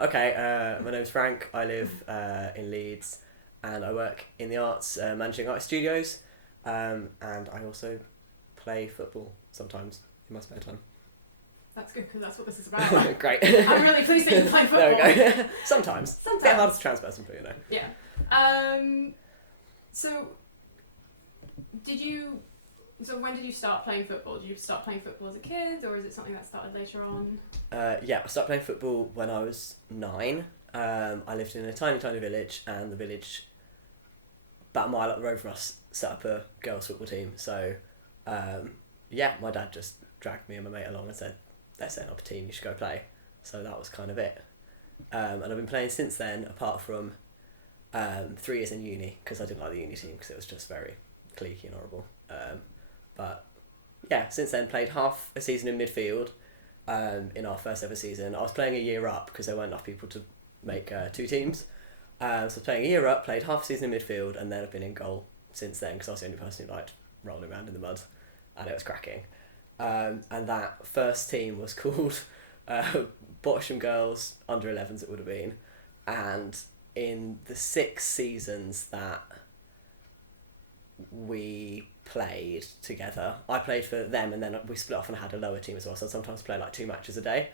Okay, my name's Frank. I live in Leeds, and I work in the arts, managing art studios, and I also play football sometimes in my spare time. That's good, because that's what this is about. Great. I'm really pleased that you play football. There we go. Sometimes. Sometimes. Bit hard to transperson, but you know. Yeah. So when did you start playing football? Did you start playing football as a kid, or is it something that started later on? Yeah, I started playing football when I was 9. I lived in a tiny, tiny village, and the village, about a mile up the road from us, set up a girls' football team. So, my dad just dragged me and my mate along and said, they're setting up a team, you should go play. So that was kind of it. And I've been playing since then, apart from 3 years in uni, because I didn't like the uni team, because it was just very cliquey and horrible. But yeah, since then played half a season in midfield in our first ever season. I was playing a year up because there weren't enough people to make 2 teams. So I was playing a year up, played half a season in midfield, and then I've been in goal since then because I was the only person who liked rolling around in the mud, and it was cracking. And that first team was called Bosham Girls Under 11s, it would have been. And in the 6 seasons that we played together, I played for them, and then we split off and had a lower team as well, so I'd sometimes play like 2 matches a day.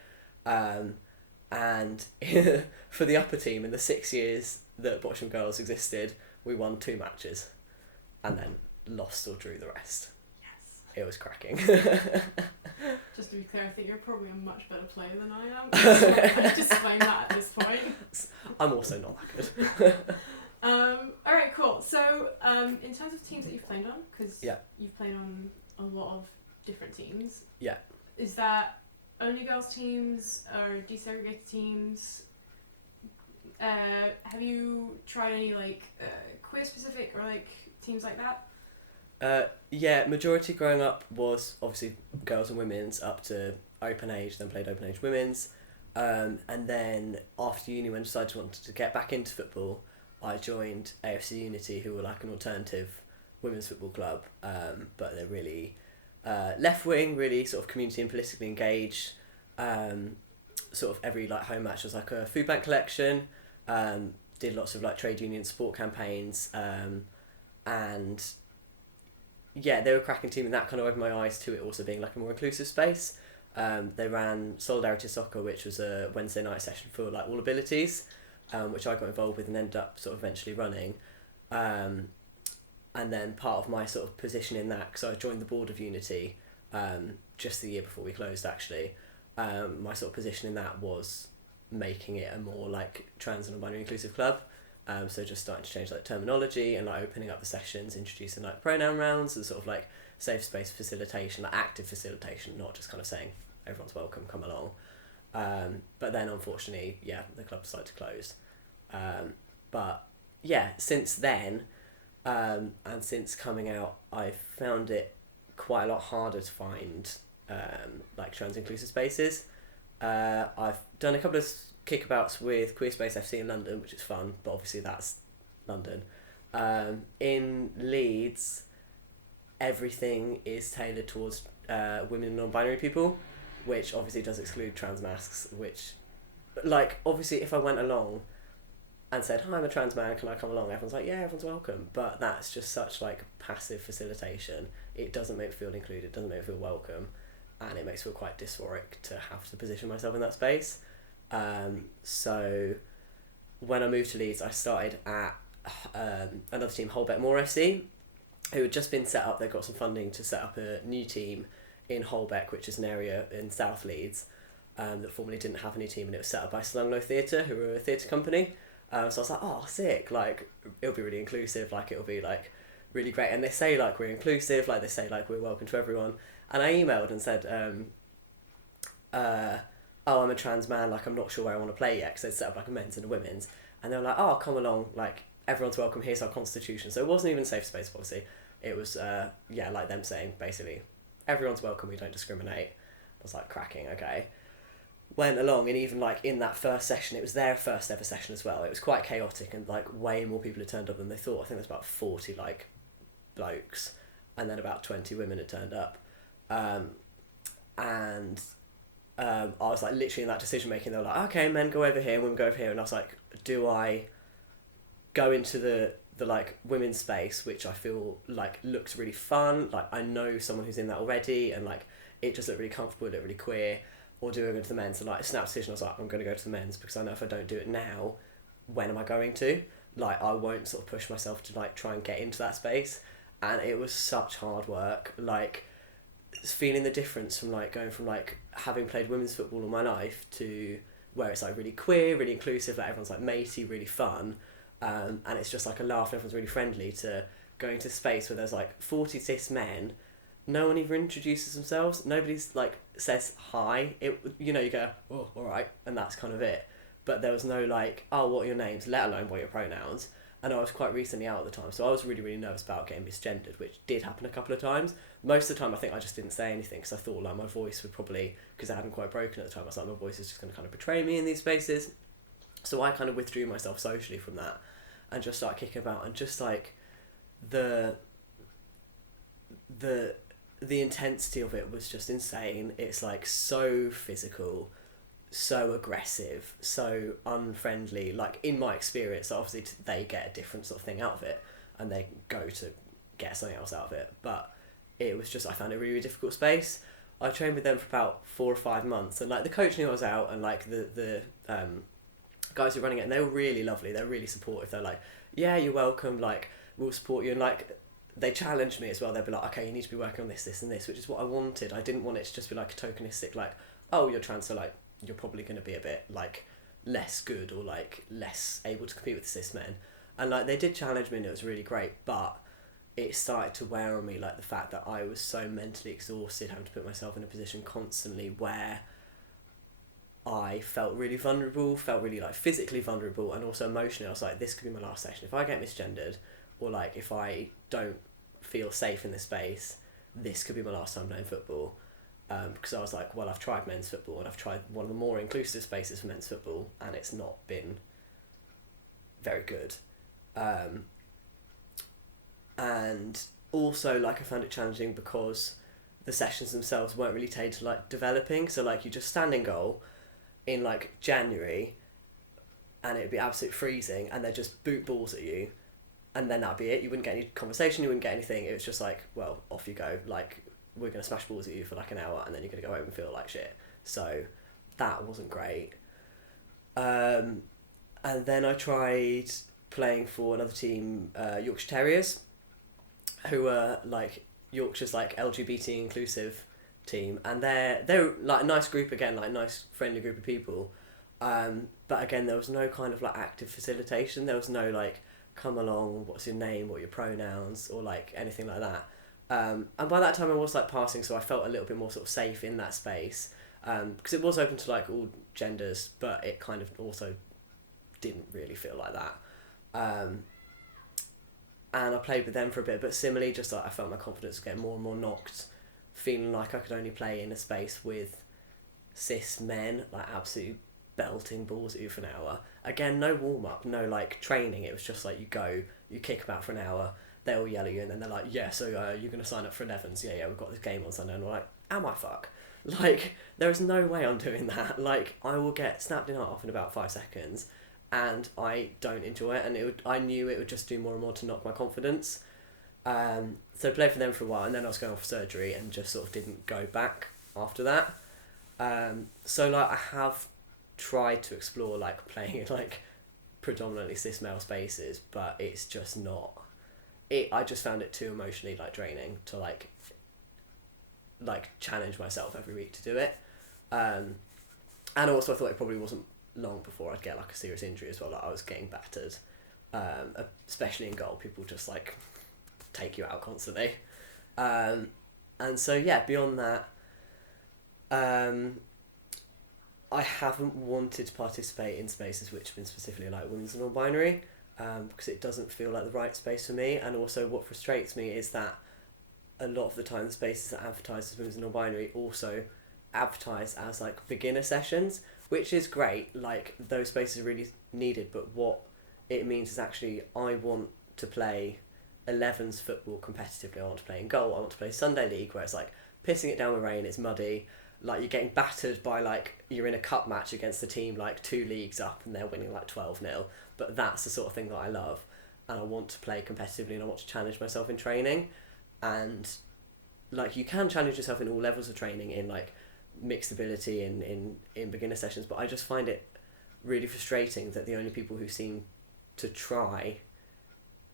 And for the upper team, in the 6 years that Bosham Girls existed, we won 2 matches and then lost or drew the rest. Yes. It was cracking. Just to be clear, I think you're probably a much better player than I am. I just explain that at this point. I'm also not that good. Alright, cool. So, in terms of teams that you've played on, because you've played on a lot of different teams. Yeah. Is that only girls teams or desegregated teams? Have you tried any queer specific or teams like that? Yeah, majority growing up was obviously girls and women's up to open age, then played open age women's. And then after uni, when I decided to want to get back into football, I joined AFC Unity, who were like an alternative women's football club, but they're really left-wing, really sort of community and politically engaged. Sort of every home match was like a food bank collection, did lots of trade union support campaigns, and yeah, they were a cracking team, and that kind of opened my eyes to it also being a more inclusive space. They ran Solidarity Soccer, which was a Wednesday night session for all abilities, which I got involved with and ended up sort of eventually running. And then part of my sort of position in that, because I joined the board of Unity just the year before we closed actually, my sort of position in that was making it a more trans and non-binary inclusive club. So just starting to change terminology and opening up the sessions, introducing pronoun rounds and sort of safe space facilitation, active facilitation, not just kind of saying everyone's welcome, come along. But then unfortunately, the club decided to close. But yeah, since then, and since coming out, I've found it quite a lot harder to find trans inclusive spaces. I've done a couple of kickabouts with Queer Space FC in London, which is fun, but obviously that's London. In Leeds, everything is tailored towards women and non-binary people, which obviously does exclude trans masks, which obviously if I went along and said, hi, I'm a trans man, can I come along? Everyone's like, yeah, everyone's welcome. But that's just such passive facilitation. It doesn't make me feel included, it doesn't make me feel welcome, and it makes me feel quite dysphoric to have to position myself in that space. So when I moved to Leeds, I started at another team, Holbeck Moor FC, who had just been set up. They got some funding to set up a new team in Holbeck, which is an area in South Leeds that formerly didn't have any team, and it was set up by Slunglow Theatre, who were a theatre company. So I was like, oh, sick, it'll be really inclusive, it'll be really great. And they say we're inclusive, they say we're welcome to everyone. And I emailed and said, oh, I'm a trans man, I'm not sure where I want to play yet, because they'd set up a men's and a women's. And they were like, oh, come along, everyone's welcome, here's our constitution. So it wasn't even safe space policy. It was, them saying, basically, everyone's welcome, we don't discriminate. I was cracking, okay. Went along, and even in that first session, it was their first ever session as well. It was quite chaotic, and way more people had turned up than they thought. I think there was about 40 blokes, and then about 20 women had turned up. And I was like literally in that decision making. They were like, okay, men go over here, women go over here, and I was like, do I go into the like women's space, which I feel like looks really fun, like I know someone who's in that already, and like it just looked really comfortable, it looked really queer, or do I go to the men's? And like snap decision, I was like, I'm going to go to the men's, because I know if I don't do it now, when am I going to? Like I won't sort of push myself to like try and get into that space. And it was such hard work, like feeling the difference from like going from like having played women's football all my life to where it's like really queer, really inclusive, like everyone's like matey, really fun, and it's just like a laugh and everyone's really friendly, to going to space where there's like 40 cis men, no one even introduces themselves, nobody's like says hi, it, you know, you go, oh, alright, and that's kind of it. But there was no like, oh, what are your names, let alone what are your pronouns. And I was quite recently out at the time, so I was really, really nervous about getting misgendered, which did happen a couple of times. Most of the time, I think I just didn't say anything, because I thought like my voice would probably, because I hadn't quite broken at the time, I was like, my voice is just going to kind of betray me in these spaces. So I kind of withdrew myself socially from that, and just started kicking about, and just like the intensity of it was just insane. It's like so physical, so aggressive, so unfriendly, like in my experience. Obviously they get a different sort of thing out of it, and they go to get something else out of it, but it was just, I found it a really, really difficult space. I trained with them for about 4 or 5 months, and like the coach knew I was out, and like the guys who were running it, and they were really lovely, they're really supportive, they're like, yeah, you're welcome, like we'll support you, and like they challenged me as well. They'd be like, okay, you need to be working on this, this and this, which is what I wanted. I didn't want it to just be like a tokenistic, like, oh, you're trans, so like you're probably going to be a bit like less good, or like less able to compete with cis men. And like they did challenge me, and it was really great, but it started to wear on me, like the fact that I was so mentally exhausted, having to put myself in a position constantly where I felt really vulnerable, felt really like physically vulnerable, and also emotionally. I was like, this could be my last session. If I get misgendered, or like if I don't feel safe in this space, this could be my last time playing football. Because I was like, well, I've tried men's football, and I've tried one of the more inclusive spaces for men's football, and it's not been very good. And also, like, I found it challenging because the sessions themselves weren't really tailored to like developing. So like you just stand in goal in like January, and it'd be absolute freezing, and they'd just boot balls at you, and then that'd be it. You wouldn't get any conversation, you wouldn't get anything. It was just like, well, off you go. Like, we're going to smash balls at you for like an hour, and then you're going to go home and feel like shit. So that wasn't great. And then I tried playing for another team, Yorkshire Terriers, who are like Yorkshire's like LGBT inclusive team, and they're like a nice group again, like nice friendly group of people. But again, there was no kind of like active facilitation. There was no like, come along, what's your name, what are your pronouns, or like anything like that. And by that time I was like passing, so I felt a little bit more sort of safe in that space, because it was open to like all genders, but it kind of also didn't really feel like that. And I played with them for a bit, but similarly, just like I felt my confidence getting more and more knocked, feeling like I could only play in a space with cis men, like absolutely belting balls at you for an hour. Again, no warm up, no like training. It was just like you go, you kick about for an hour, they all yell at you, and then they're like, yeah, so you're going to sign up for 11s? Yeah, we've got this game on Sunday. And we're like, am I fuck? Like, there is no way I'm doing that. Like, I will get snapped in half in about 5 seconds, and I don't enjoy it, and I knew it would just do more and more to knock my confidence. So I played for them for a while, and then I was going off for surgery, and just sort of didn't go back after that. So like I have tried to explore like playing in like predominantly cis male spaces, but it's just not it. I just found it too emotionally like draining to like challenge myself every week to do it. And also I thought it probably wasn't long before I'd get like a serious injury as well. Like I was getting battered, especially in goal. People just like take you out constantly. And so yeah, beyond that, I haven't wanted to participate in spaces which have been specifically like women's and non-binary, because it doesn't feel like the right space for me. And also what frustrates me is that a lot of the time the spaces that advertise as women's and non-binary also advertise as like beginner sessions, which is great. Like those spaces are really needed, but what it means is actually I want to play 11s football competitively. I want to play in goal. I want to play Sunday League where it's like pissing it down with rain, it's muddy. like you're getting battered by like you're in a cup match against a team like 2 leagues up and they're winning like 12-0, but that's the sort of thing that I love, and I want to play competitively and I want to challenge myself in training. And like you can challenge yourself in all levels of training in like mixed ability in beginner sessions, but I just find it really frustrating that the only people who seem to try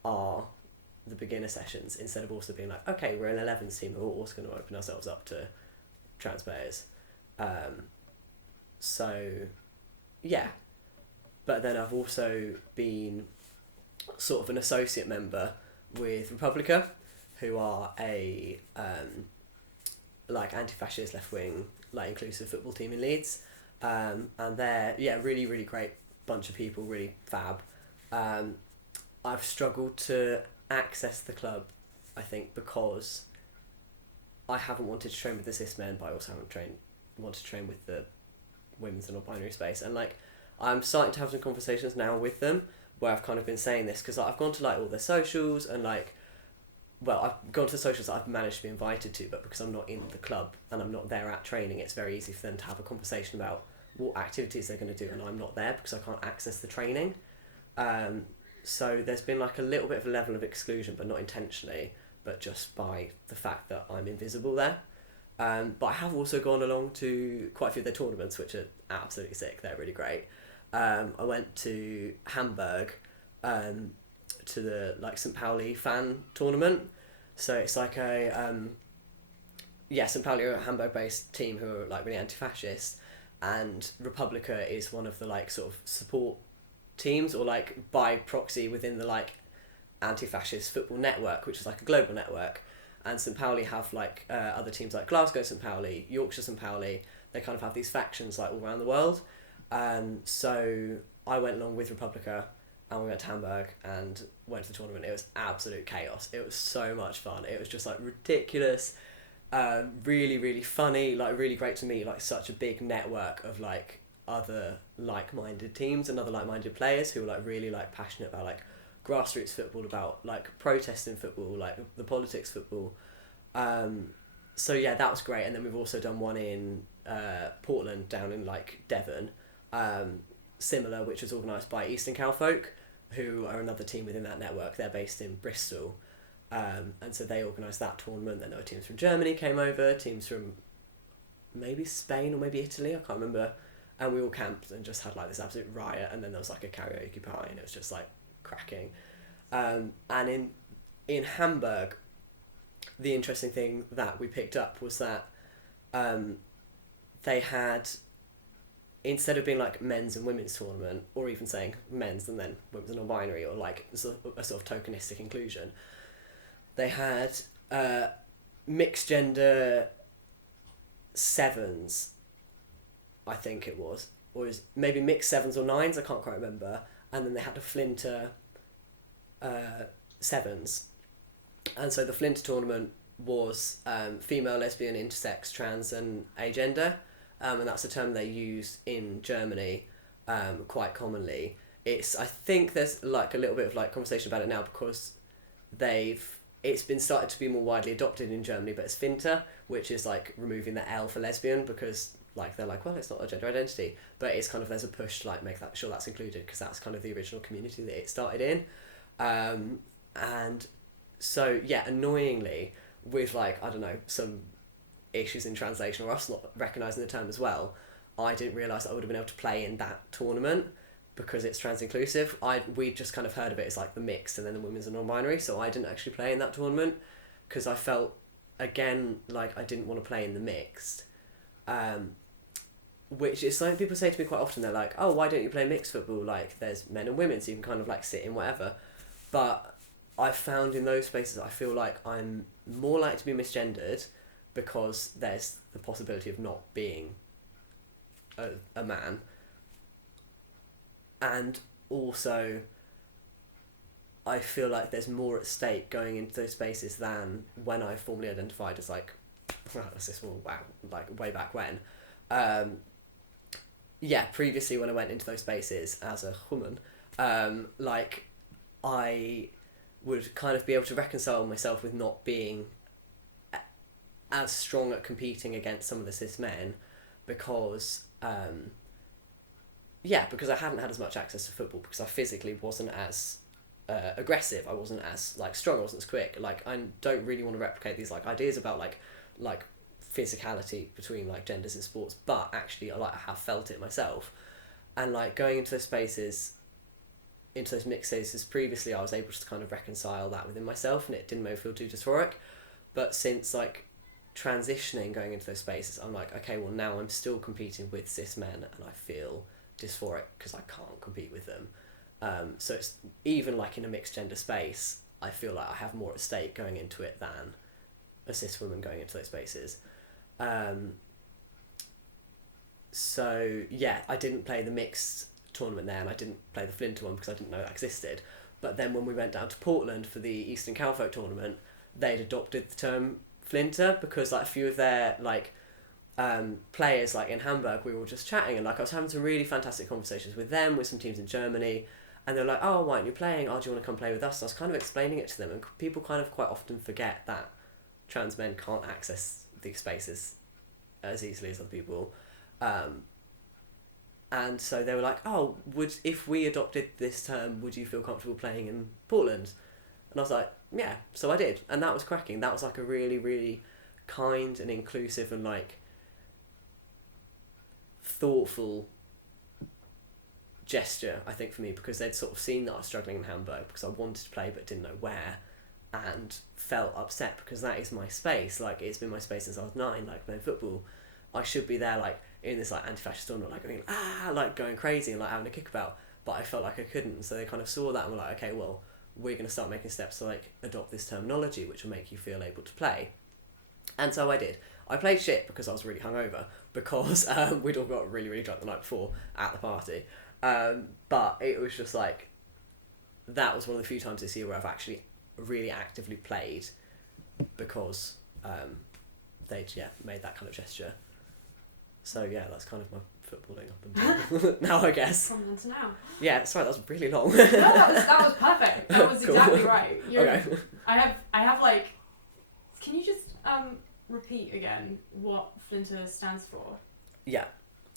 are the beginner sessions, instead of also being like, okay, we're an 11s team, we're also going to open ourselves up to trans players. So yeah, but then I've also been sort of an associate member with Republica, who are a like anti-fascist, left-wing, like inclusive football team in Leeds, and they're really, really great bunch of people, really fab. I've struggled to access the club, I think, because I haven't wanted to train with the cis men, but I also haven't wanted to train with the women's and non-binary space. And like I'm starting to have some conversations now with them where I've kind of been saying this, because I've gone to like all their socials, and like, well, I've gone to socials that I've managed to be invited to, but because I'm not in the club and I'm not there at training, it's very easy for them to have a conversation about what activities they're going to do, and I'm not there because I can't access the training. So there's been like a little bit of a level of exclusion, but not intentionally, but just by the fact that I'm invisible there. But I have also gone along to quite a few of their tournaments, which are absolutely sick. They're really great. I went to Hamburg, to the like St. Pauli fan tournament. So it's like a St. Pauli are a Hamburg-based team who are like really anti-fascist, and Republica is one of the like sort of support teams, or like by proxy within the like anti-fascist football network, which is like a global network. And St. Pauli have like other teams like Glasgow St. Pauli, Yorkshire St. Pauli. They kind of have these factions like all around the world. So I went along with Republica, and we went to Hamburg and went to the tournament. It was absolute chaos. It was so much fun. It was just like ridiculous, really, really funny, like really great to meet like such a big network of like other like-minded teams and other like-minded players who were like really like passionate about like grassroots football, about like protesting football, like the politics football. So yeah, that was great. And then we've also done one in Portland, down in like Devon, similar, which was organised by Eastern Cowfolk, who are another team within that network. They're based in Bristol, and so they organised that tournament. Then there were teams from Germany came over, teams from maybe Spain or maybe Italy, I can't remember, and we all camped and just had like this absolute riot. And then there was like a karaoke party, and it was just like cracking. And in Hamburg, the interesting thing that we picked up was that they had, instead of being like men's and women's tournament, or even saying men's and then women's and non-binary, or like a sort of tokenistic inclusion, they had mixed gender sevens, I think it was, or it was maybe mixed sevens or nines, I can't quite remember. And then they had a Flinter sevens. And so the Flinter tournament was female, lesbian, intersex, trans and agender. And that's a term they use in Germany quite commonly. I think there's like a little bit of like conversation about it now, because it's been started to be more widely adopted in Germany, but it's Finter, which is like removing the L for lesbian, because like they're like, well, it's not a gender identity, but it's kind of, there's a push to like make that sure that's included, because that's kind of the original community that it started in. And so yeah, annoyingly, with like, I don't know, some issues in translation or us not recognising the term as well, I didn't realise I would have been able to play in that tournament because it's trans inclusive. We'd just kind of heard of it as like the mixed and then the women's and non-binary, so I didn't actually play in that tournament because I felt, again, like I didn't want to play in the mixed. Which is something people say to me quite often. They're like, oh, why don't you play mixed football? Like, there's men and women, so you can kind of like sit in whatever. But I found in those spaces, I feel like I'm more likely to be misgendered because there's the possibility of not being a man. And also, I feel like there's more at stake going into those spaces than when I formally identified as like, like way back when. Previously when I went into those spaces as a woman, like I would kind of be able to reconcile myself with not being as strong at competing against some of the cis men because because I hadn't had as much access to football, because I physically wasn't as aggressive, I wasn't as like strong, I wasn't as quick. Like, I don't really want to replicate these like ideas about like physicality between like genders in sports, but actually I have felt it myself. And like going into those spaces, into those mixed spaces previously, I was able to kind of reconcile that within myself, and it didn't make me feel too dysphoric. But since like transitioning, going into those spaces, I'm like, okay, well now I'm still competing with cis men and I feel dysphoric because I can't compete with them. So it's even like in a mixed gender space, I feel like I have more at stake going into it than a cis woman going into those spaces. So yeah, I didn't play the mixed tournament there, and I didn't play the Flinter one because I didn't know that existed. But then when we went down to Portland for the Eastern Cowfolk tournament, they'd adopted the term Flinter because like a few of their like players like in Hamburg, we were all just chatting, and like I was having some really fantastic conversations with them, with some teams in Germany, and they're like, oh, why aren't you playing? Oh, do you want to come play with us? And I was kind of explaining it to them, and people kind of quite often forget that trans men can't access these spaces as easily as other people. And so they were like, oh, if we adopted this term, would you feel comfortable playing in Portland? And I was like, yeah. So I did, and that was cracking. That was like a really, really kind and inclusive and like thoughtful gesture, I think, for me, because they'd sort of seen that I was struggling in Hamburg because I wanted to play but didn't know where, and felt upset because that is my space. Like, it's been my space since I was 9, like playing football. I should be there like in this like anti-fascist tournament, like going like going crazy and like having a kickabout, but I felt like I couldn't. So they kind of saw that and were like, okay, well, we're going to start making steps to like adopt this terminology which will make you feel able to play. And so I did. I played shit because I was really hungover, because we'd all got really, really drunk the night before at the party. But it was just like, that was one of the few times this year where I've actually really actively played because they'd made that kind of gesture. So yeah, that's kind of my footballing up until now, I guess. From then to now. Yeah, sorry, that was really long. No, that was perfect. That was Cool. exactly right. Okay. I have like, can you just repeat again what Flinter stands for? Yeah.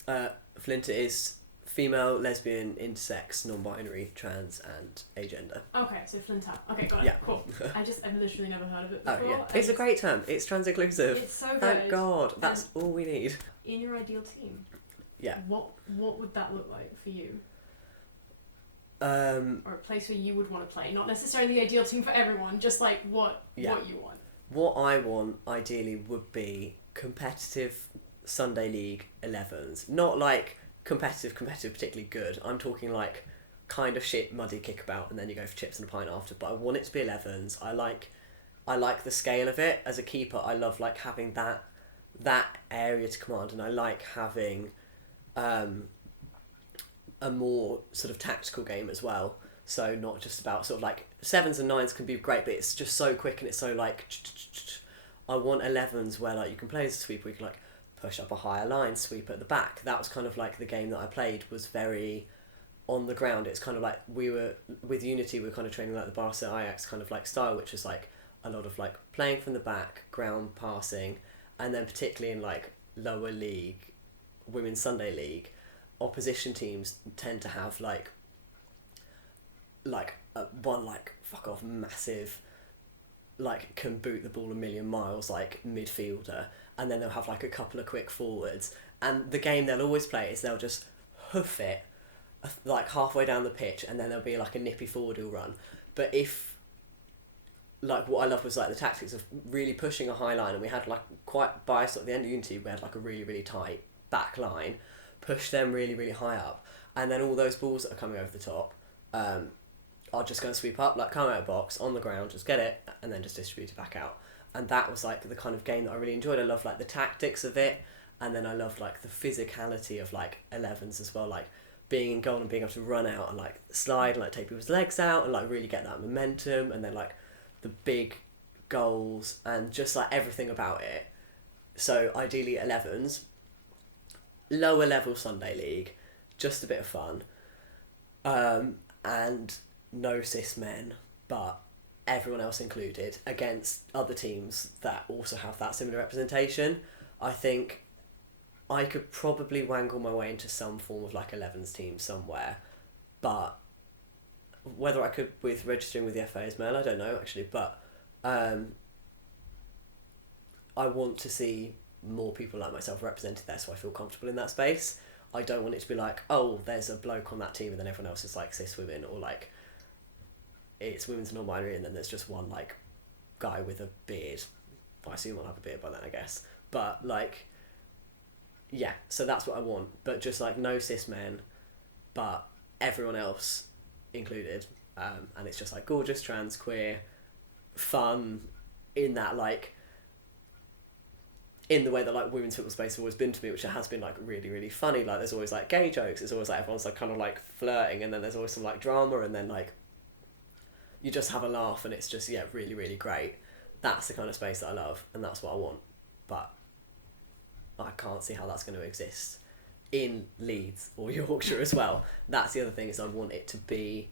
Flinter is female, lesbian, intersex, non-binary, trans, and agender. Okay, so Flinter. Okay, got it. Yeah. Cool. I've literally never heard of it before. Oh yeah, it's a great term. It's trans inclusive. It's so good. Thank God. That's all we need. In your ideal team, yeah, what would that look like for you? Or a place where you would want to play, not necessarily the ideal team for everyone, just like what you want. What I want ideally would be competitive Sunday League 11s, not like competitive, particularly good. I'm talking like kind of shit, muddy kickabout, and then you go for chips and a pint after. But I want it to be 11s. I like the scale of it. As a keeper, I love like having that area to command, and I like having a more sort of tactical game as well. So not just about sort of like 7s and 9s can be great, but it's just so quick and it's so like. I want 11s where like you can play as a sweeper, you can like push up a higher line, sweep at the back. That was kind of like the game that I played, was very on the ground. It's kind of like we were with Unity, we were kind of training like the Barca Ajax kind of like style, which was like a lot of like playing from the back, ground passing, and then particularly in like lower league, women's Sunday league, opposition teams tend to have like one like fuck off massive like can boot the ball a million miles like midfielder, and then they'll have like a couple of quick forwards, and the game they'll always play is they'll just hoof it like halfway down the pitch, and then there'll be like a nippy forward who'll run. But if like what I loved was like the tactics of really pushing a high line, and we had like quite by sort of the end of Unity we had like a really, really tight back line, push them really, really high up, and then all those balls that are coming over the top are just going to sweep up, like come out of box, on the ground, just get it, and then just distribute it back out. And that was like the kind of game that I really enjoyed. I loved like the tactics of it, and then I loved like the physicality of like 11s as well, like being in goal and being able to run out and like slide and like take people's legs out and like really get that momentum, and then like the big goals and just like everything about it. So ideally 11s, lower level Sunday League, just a bit of fun, and no cis men, but everyone else included, against other teams that also have that similar representation. I think I could probably wangle my way into some form of like 11s team somewhere, but whether I could with registering with the FA as male, I don't know actually, but I want to see more people like myself represented there, so I feel comfortable in that space. I don't want it to be like, oh, there's a bloke on that team and then everyone else is like cis women, or like it's women's non-binary and then there's just one like guy with a beard. I assume I'll have a beard by then, I guess. But like, yeah, so that's what I want. But just like no cis men, but everyone else included. And it's just like gorgeous, trans, queer, fun, in that like, in the way that like women's football space has always been to me, which it has been like really, really funny. Like there's always like gay jokes, it's always like everyone's like kind of like flirting, and then there's always some like drama, and then like you just have a laugh, and it's just, yeah, really, really great. That's the kind of space that I love, and that's what I want. But I can't see how that's going to exist in Leeds or Yorkshire as well. That's the other thing, is I want it to be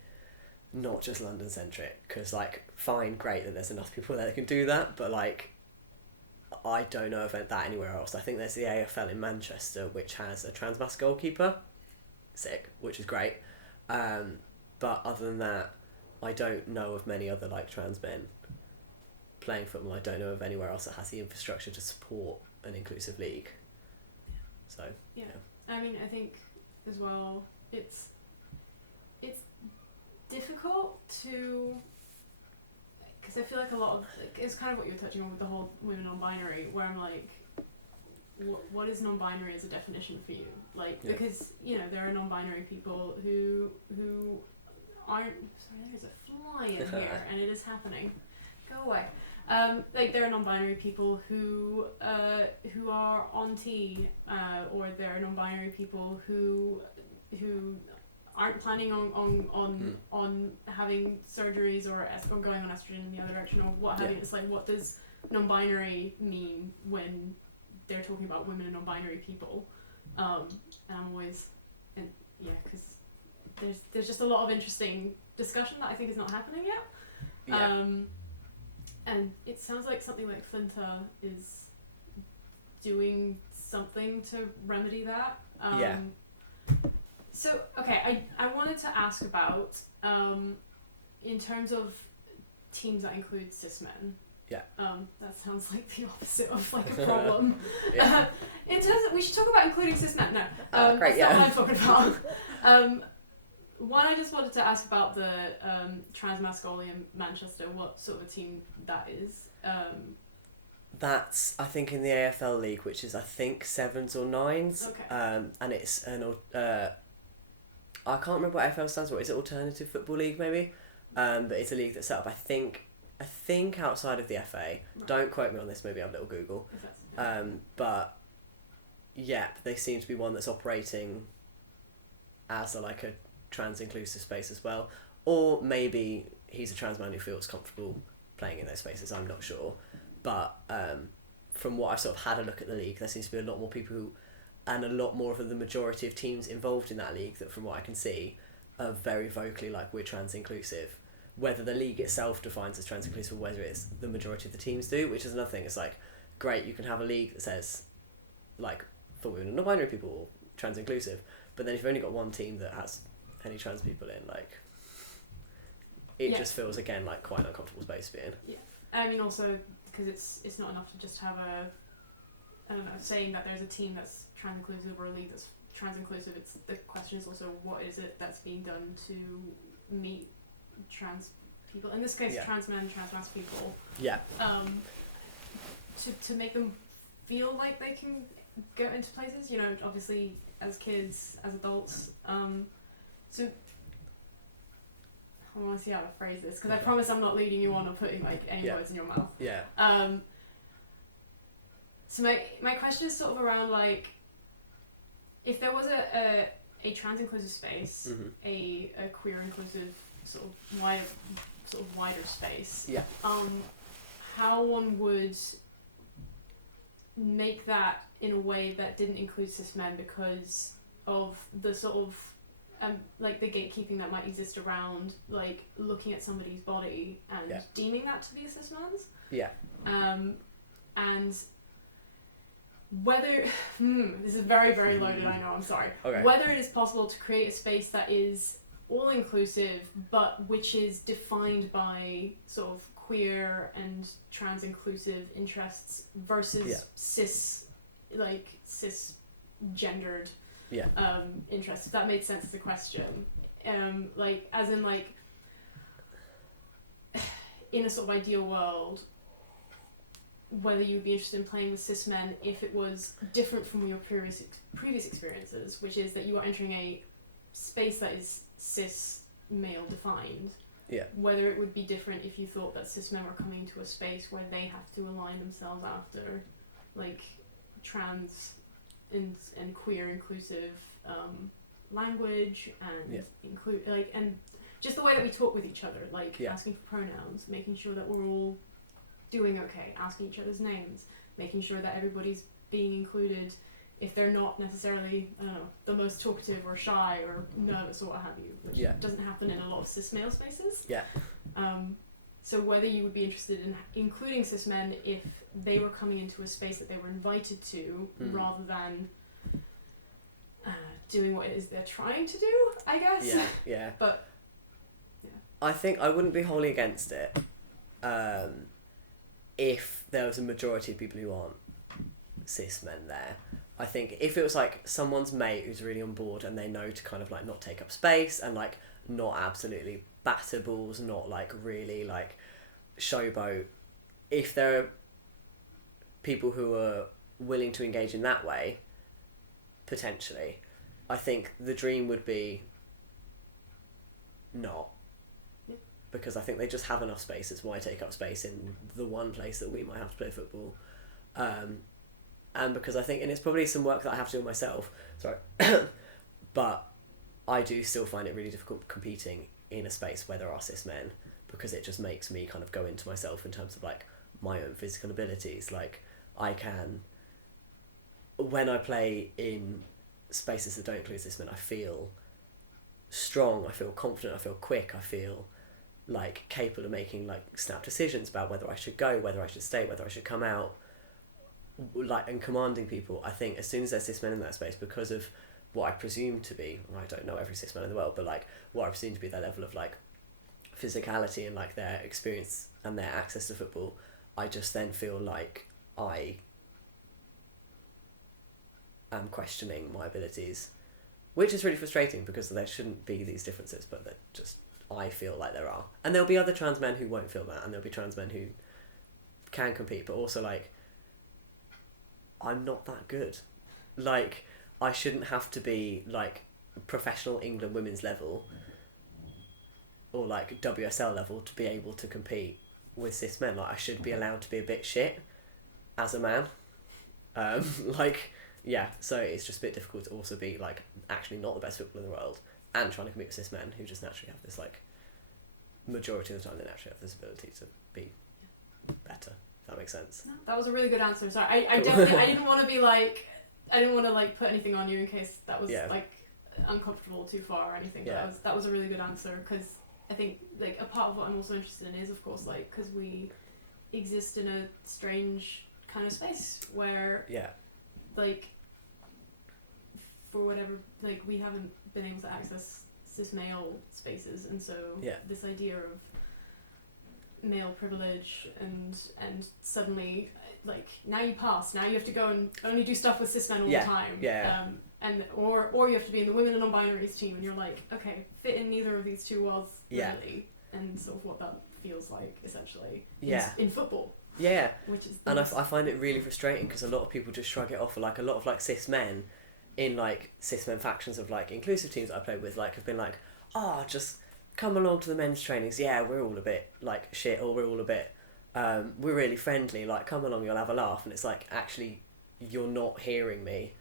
not just London centric, because like fine, great that there's enough people there that can do that, but like I don't know of that anywhere else. I think there's the AFL in Manchester, which has a transmasc goalkeeper, sick, which is great, but other than that I don't know of many other like trans men playing football. I don't know of anywhere else that has the infrastructure to support an inclusive league. So yeah. I mean, I think as well, it's difficult to, because I feel like a lot of, like, it's kind of what you were touching on with the whole women non-binary, where I'm like, what is non-binary as a definition for you? Like, yeah. Because, you know, there are non-binary people who aren't, sorry, there's a fly in here and it is happening. Go away. Like there are non-binary people who are on T, or there are non-binary people who aren't planning on having surgeries or going on estrogen in the other direction or what have you. It's like, what does non-binary mean when they're talking about women and non-binary people? And I'm always, and yeah, because there's just a lot of interesting discussion that I think is not happening yet. Yeah. And it sounds like something like Flinta is doing something to remedy that. Yeah. So, okay, I wanted to ask about, in terms of teams that include cis men. Yeah. That sounds like the opposite of like a problem. In terms of, we should talk about including cis men. No. Great, that's not what I'm talking about. One, I just wanted to ask about the transmasculine Manchester, what sort of team that is. That's, I think, in the AFL league, which is, I think, 7s or 9s. Okay. And it's an, I can't remember what AFL stands for. Is it Alternative Football League, maybe? But it's a league that's set up, I think outside of the FA. Right. Don't quote me on this, maybe have a little Google. But, yeah, they seem to be one that's operating as a trans-inclusive space as well. Or maybe he's a trans man who feels comfortable playing in those spaces, I'm not sure. But from what I've sort of had a look at the league, there seems to be a lot more people who, and a lot more of the majority of teams involved in that league that, from what I can see, are very vocally like, we're trans-inclusive. Whether the league itself defines as trans-inclusive or whether it's the majority of the teams do, which is another thing. It's like, great, you can have a league that says, like, for women and non-binary people, or trans-inclusive, but then if you've only got one team that has any trans people in, like, it just feels, again, like quite an uncomfortable space to be in. Yeah. I mean, also, because it's not enough to just have I don't know, saying that there's a team that's trans-inclusive or a league that's trans-inclusive. It's, the question is also, what is it that's being done to meet trans people, in this case trans men, trans people, to make them feel like they can go into places, you know, obviously as kids, as adults. So I want to see how to phrase this, because I promise I'm not leading you on or putting like any words in your mouth. So my question is sort of around, like, if there was a trans inclusive space, a queer inclusive sort of wider space, how one would make that in a way that didn't include cis men, because of the sort of like the gatekeeping that might exist around like looking at somebody's body and deeming that to be a cis man's. Yeah. And whether this is very, very loaded, I know, I'm sorry. Okay. Whether it is possible to create a space that is all inclusive but which is defined by sort of queer and trans inclusive interests versus cisgendered interests, if that made sense as a question. Like as in like in a sort of ideal world, whether you'd be interested in playing with cis men if it was different from your previous experiences, which is that you are entering a space that is cis male defined. Yeah. Whether it would be different if you thought that cis men were coming to a space where they have to align themselves after like trans and queer inclusive language and include like and just the way that we talk with each other, like asking for pronouns, making sure that we're all doing okay, asking each other's names, making sure that everybody's being included if they're not necessarily, I don't know, the most talkative or shy or nervous or what have you, which doesn't happen in a lot of cis male spaces. Yeah. So whether you would be interested in including cis men if they were coming into a space that they were invited to, rather than doing what it is they're trying to do, I guess. Yeah, yeah. But I think I wouldn't be wholly against it if there was a majority of people who aren't cis men there. I think if it was like someone's mate who's really on board and they know to kind of like not take up space and like not absolutely batter balls, not like really like showboat, if there are people who are willing to engage in that way, potentially, I think the dream would be not. Because I think they just have enough space. It's why take up space in the one place that we might have to play football. And because I think, and it's probably some work that I have to do myself, sorry, but I do still find it really difficult competing in a space where there are cis men, because it just makes me kind of go into myself in terms of like my own physical abilities. Like I can, when I play in spaces that don't include cis men, I feel strong, I feel confident, I feel quick, I feel like capable of making like snap decisions about whether I should go, whether I should stay, whether I should come out, like, and commanding people. I think as soon as there's cis men in that space, because of what I presume to be, well, I don't know every cis man in the world, but like what I presume to be their level of like physicality and like their experience and their access to football, I just then feel like I am questioning my abilities, which is really frustrating because there shouldn't be these differences, but that just I feel like there are. And there'll be other trans men who won't feel that, and there'll be trans men who can compete, but also like I'm not that good. Like I shouldn't have to be like professional England women's level or like WSL level to be able to compete with cis men. Like I should be allowed to be a bit shit as a man. Like yeah, so it's just a bit difficult to also be like actually not the best footballer in the world and trying to compete with cis men who just naturally have this like majority of the time they naturally have this ability to be better. If that makes sense. No, that was a really good answer. Sorry, I definitely I didn't want to be like I didn't want to like put anything on you in case that was like uncomfortable too far or anything. But that was a really good answer, because I think like a part of what I'm also interested in is of course like because we exist in a strange kind of space where like for whatever like we haven't been able to access cis male spaces, and so this idea of male privilege and suddenly like now you pass, now you have to go and only do stuff with cis men all the time, and or you have to be in the women and non-binaries team, and you're like okay, fit in neither of these two worlds really, and sort of what that feels like essentially in football, which is and I find it really frustrating because a lot of people just shrug it off. Like a lot of like cis men in like cis men factions of like inclusive teams that I play with like have been like, just come along to the men's trainings, we're all a bit like shit, or we're all a bit we're really friendly, like come along, you'll have a laugh. And it's like, actually you're not hearing me,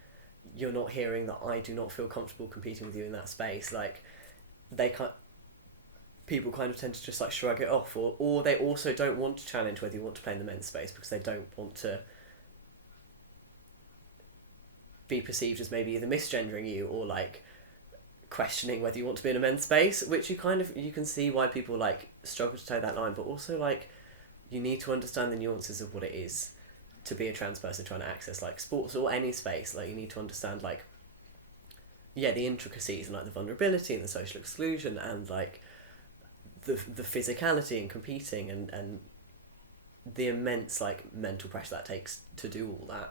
you're not hearing that I do not feel comfortable competing with you in that space. Like people kind of tend to just like shrug it off, or they also don't want to challenge whether you want to play in the men's space because they don't want to be perceived as maybe either misgendering you or like questioning whether you want to be in a men's space, which you can see why people like struggle to toe that line, but also like you need to understand the nuances of what it is to be a trans person trying to access like sports or any space. Like you need to understand like the intricacies and like the vulnerability and the social exclusion and like the physicality and competing and the immense like mental pressure that takes to do all that.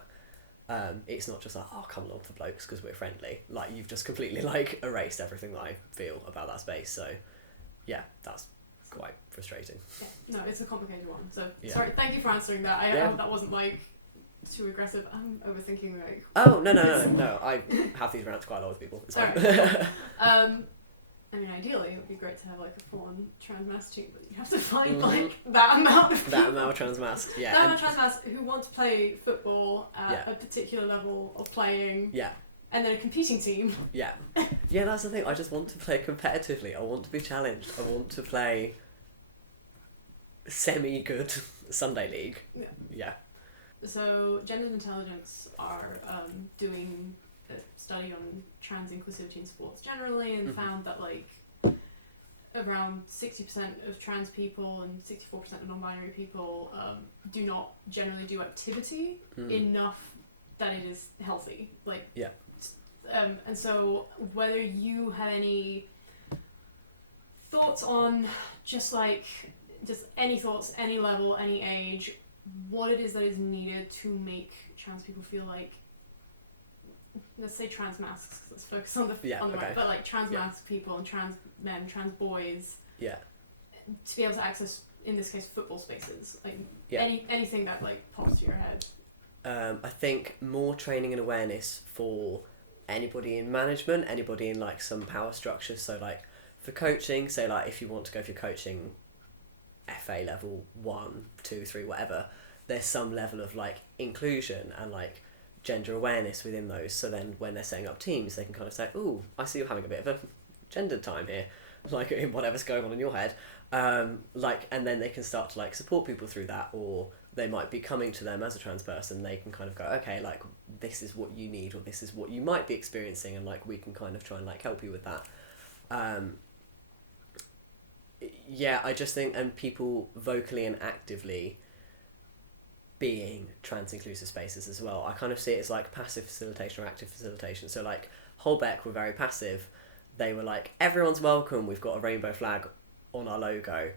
It's not just like, oh, come along to blokes because we're friendly. Like you've just completely like erased everything that I feel about that space. So yeah, that's quite frustrating. Yeah. No, it's a complicated one. So Yeah. sorry, thank you for answering that. I hope that wasn't like too aggressive. I'm overthinking like. Oh no! I have these rants quite a lot with people. It's fine. Right. I mean, ideally, it would be great to have like a full-on trans-mask team, but you have to find like that amount of people. That amount of trans-masked, yeah. That amount of trans-masked who want to play football at a particular level of playing. Yeah. And then a competing team. Yeah. Yeah, that's the thing. I just want to play competitively. I want to be challenged. I want to play semi-good Sunday League. Yeah. Yeah. So, Gendered Intelligence are doing a study on trans inclusivity in sports generally, and found that like around 60% of trans people and 64% of non-binary people do not generally do activity enough that it is healthy. Like and so whether you have any thoughts on just any thoughts, any level, any age, what it is that is needed to make trans people feel like, let's say trans masks, let's focus on the right, but like trans masked people and trans men, trans boys, to be able to access, in this case, football spaces, like anything that like pops to your head. I think more training and awareness for anybody in management, anybody in like some power structure. So like for coaching, say like if you want to go for your coaching FA level 1, 2, 3, whatever, there's some level of like inclusion and like gender awareness within those. So then when they're setting up teams, they can kind of say, "Ooh, I see you're having a bit of a gendered time here," like in whatever's going on in your head. Like, and then they can start to like support people through that, or they might be coming to them as a trans person. They can kind of go, "Okay, like this is what you need, or this is what you might be experiencing," and like we can kind of try and like help you with that. Yeah, I just think, and people vocally and actively being trans inclusive spaces as well. I kind of see it as like passive facilitation or active facilitation. So like Holbeck were very passive. They were like, everyone's welcome, we've got a rainbow flag on our logo,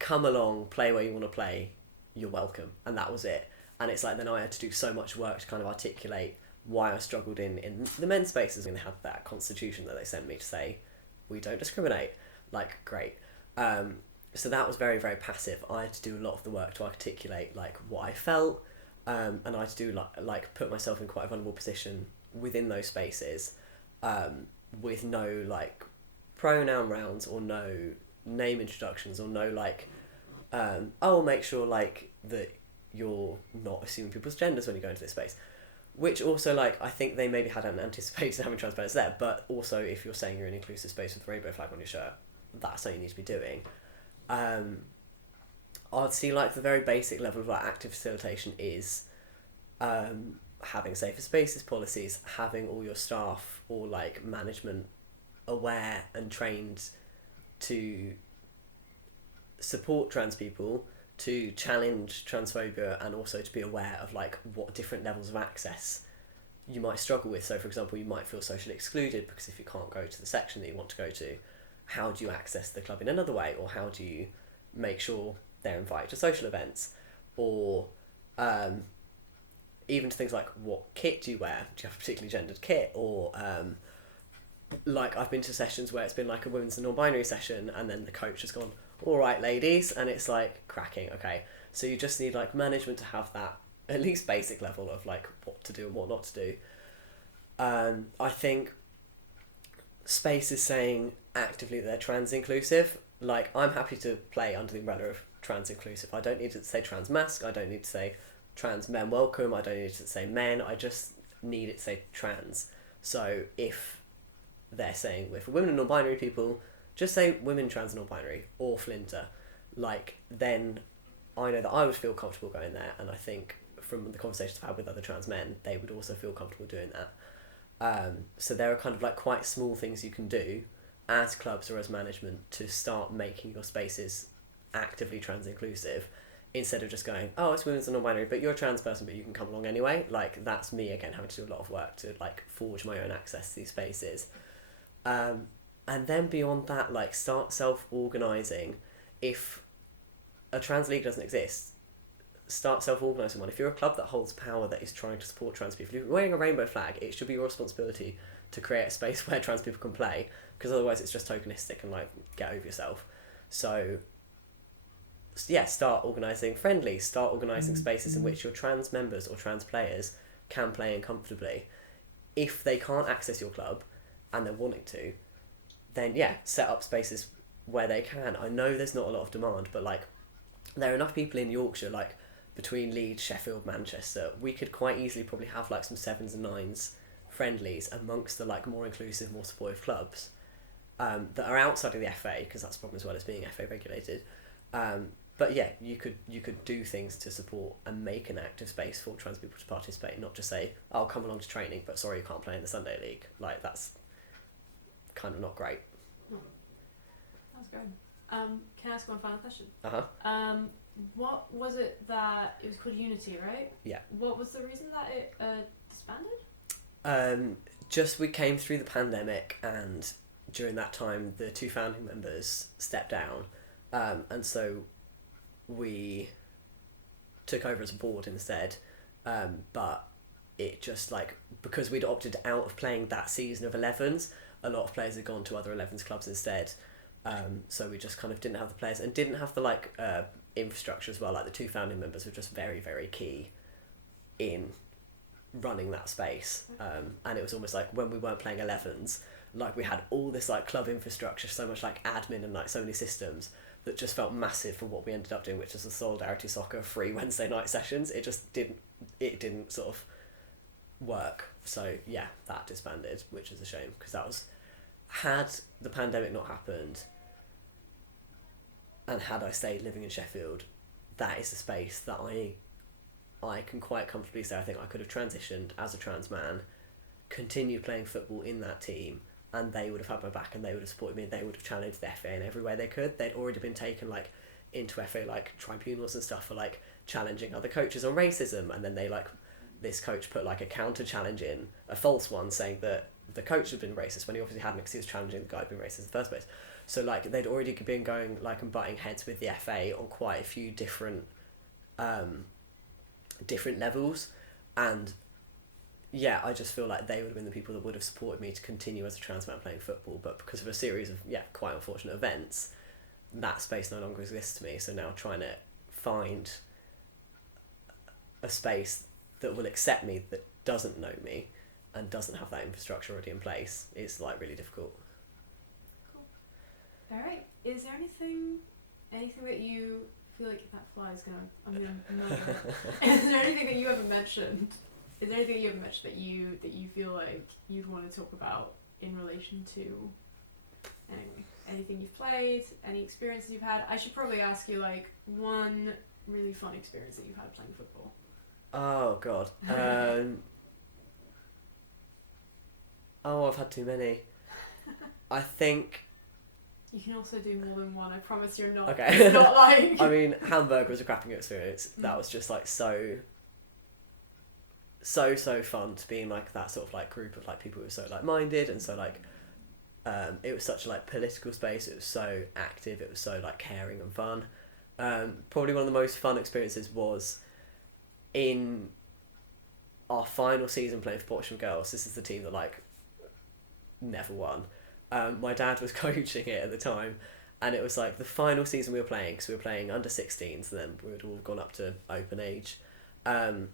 come along, play where you want to play, you're welcome. And that was it. And it's like then I had to do so much work to kind of articulate why I struggled in the men's spaces, and they had that constitution that they sent me to say, we don't discriminate. Like, great. So that was very, very passive. I had to do a lot of the work to articulate like what I felt, and I had to do like put myself in quite a vulnerable position within those spaces, with no like pronoun rounds or no name introductions or no like, I'll make sure like that you're not assuming people's genders when you go into this space. Which also, like, I think they maybe hadn't anticipated having transparents there, but also if you're saying you're in an inclusive space with the rainbow flag on your shirt, that's something you need to be doing. I'd see, like, the very basic level of, like, active facilitation is having safer spaces policies, having all your staff or, like, management aware and trained to support trans people, to challenge transphobia, and also to be aware of like what different levels of access you might struggle with. So for example, you might feel socially excluded because if you can't go to the section that you want to go to, how do you access the club in another way, or how do you make sure they're invited to social events, or even to things like what kit do you wear, do you have a particularly gendered kit, or like I've been to sessions where it's been like a women's and non-binary session and then the coach has gone, all right ladies, and it's like cracking. Okay, so you just need like management to have that at least basic level of like what to do and what not to do. I think space is saying actively that they're trans inclusive. Like I'm happy to play under the umbrella of trans inclusive. I don't need to say trans mask, I don't need to say trans men welcome, I don't need to say men, I just need it to say trans. So if they're saying we're for women and non-binary people, just say women, trans, and non-binary, or Flinter. Like, then I know that I would feel comfortable going there, and I think from the conversations I've had with other trans men, they would also feel comfortable doing that. So there are kind of like quite small things you can do as clubs or as management to start making your spaces actively trans inclusive, instead of just going, oh, it's women's and non-binary, but you're a trans person, but you can come along anyway. Like, that's me again having to do a lot of work to like forge my own access to these spaces. And then beyond that, like, start self-organising. If a trans league doesn't exist, start self-organising one. If you're a club that holds power, that is trying to support trans people, if you're wearing a rainbow flag, it should be your responsibility to create a space where trans people can play, because otherwise it's just tokenistic and like, get over yourself. So yeah, start organising friendlies, start organising spaces in which your trans members or trans players can play in comfortably. If they can't access your club and they're wanting to, then yeah, set up spaces where they can. I know there's not a lot of demand, but like, there are enough people in Yorkshire, like between Leeds, Sheffield, Manchester, we could quite easily probably have like some 7s and 9s friendlies amongst the like more inclusive, more supportive clubs that are outside of the FA, because that's the problem as well as being FA regulated. But yeah, you could do things to support and make an active space for trans people to participate, not just say, "I'll come along to training, but sorry, you can't play in the Sunday league." Like, that's kind of not great. That's good. Can I ask one final question? Uh-huh. What was it that it was called Unity, right? Yeah. What was the reason that it disbanded? Just we came through the pandemic, and during that time, the 2 founding members stepped down, and so we took over as a board instead, but it just like, because we'd opted out of playing that season of 11s, a lot of players had gone to other 11s clubs instead, so we just kind of didn't have the players and didn't have the like infrastructure as well. Like, the 2 founding members were just very, very key in running that space, and it was almost like when we weren't playing 11s, like, we had all this like club infrastructure, so much like admin and like so many systems that just felt massive for what we ended up doing, which is the Solidarity Soccer free Wednesday night sessions. It just didn't sort of work. So yeah, that disbanded, which is a shame, because that was, had the pandemic not happened and had I stayed living in Sheffield, that is the space that I can quite comfortably say I think I could have transitioned as a trans man, continued playing football in that team, and they would have had my back and they would have supported me, and they would have challenged the FA in every way they could. They'd already been taken like into FA like tribunals and stuff for like challenging other coaches on racism, and then they like, this coach put like a counter challenge in, a false one, saying that the coach had been racist when he obviously hadn't, because he was challenging the guy who'd been racist in the first place. So like, they'd already been going like and butting heads with the FA on quite a few different levels, and yeah, I just feel like they would have been the people that would have supported me to continue as a trans man playing football, but because of a series of quite unfortunate events, that space no longer exists to me. So now trying to find a space that will accept me, that doesn't know me and doesn't have that infrastructure already in place, is like really difficult. Cool. Alright, is there anything that you feel like that fly is gonna, is there anything that you haven't mentioned? Is there anything you haven't mentioned that you feel like you'd want to talk about in relation to, anyway, anything you've played, any experiences you've had? I should probably ask you like one really fun experience that you've had playing football. Oh god. I've had too many. I think you can also do more than one. I promise you're not. Okay. It's not like. I mean, Hamburg was a crapping experience. That was just like so fun to be in like that sort of like group of like people who were so like minded, and so like it was such a like political space. It was so active. It was so like caring and fun. Probably one of the most fun experiences was in our final season playing for Portugal Girls. This is the team that like never won. My dad was coaching it at the time, and it was like the final season we were playing, because we were playing under 16s, and then we had all gone up to open age, and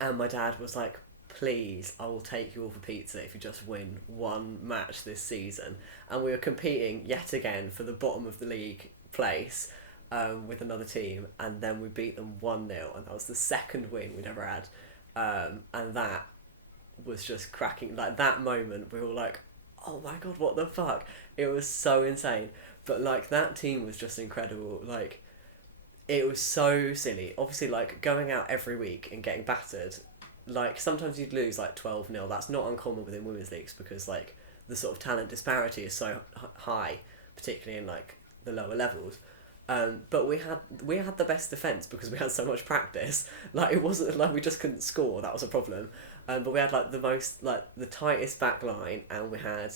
my dad was like, please, I will take you all for pizza if you just win one match this season. And we were competing yet again for the bottom of the league place with another team, and then we beat them 1-0, and that was the second win we'd ever had, and that was just cracking. Like, that moment we were all like, oh my god, what the fuck, it was so insane. But like, that team was just incredible. Like, it was so silly. Obviously, like, going out every week and getting battered, like sometimes you'd lose like 12-0. That's not uncommon within women's leagues because like the sort of talent disparity is so high, particularly in like the lower levels. But we had the best defense because we had so much practice. Like it wasn't like we just couldn't score. That was a problem. But we had like the tightest back line, and we had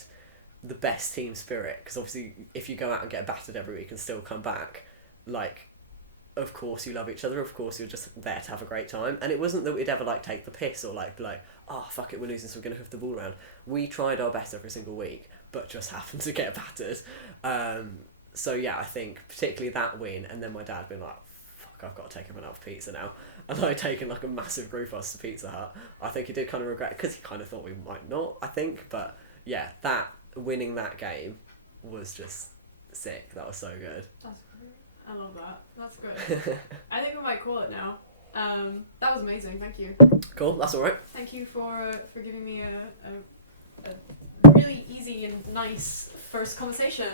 the best team spirit. Because obviously, if you go out and get battered every week and still come back, like, of course you love each other. Of course you're just there to have a great time. And it wasn't that we'd ever like take the piss or like be like, oh fuck it, we're losing, so we're gonna hoof the ball around. We tried our best every single week, but just happened to get battered. So yeah, I think particularly that win, and then my dad being like, fuck, I've got to take everyone out for pizza now, and like taking like a massive group of us to Pizza Hut. I think he did kind of regret, because he kind of thought we might not, I think, but yeah, that winning that game was just sick. That was so good. That's great. I love that. That's good. I think we might call it now. That was amazing. Thank you. Cool. That's all right. Thank you for giving me a really easy and nice first conversation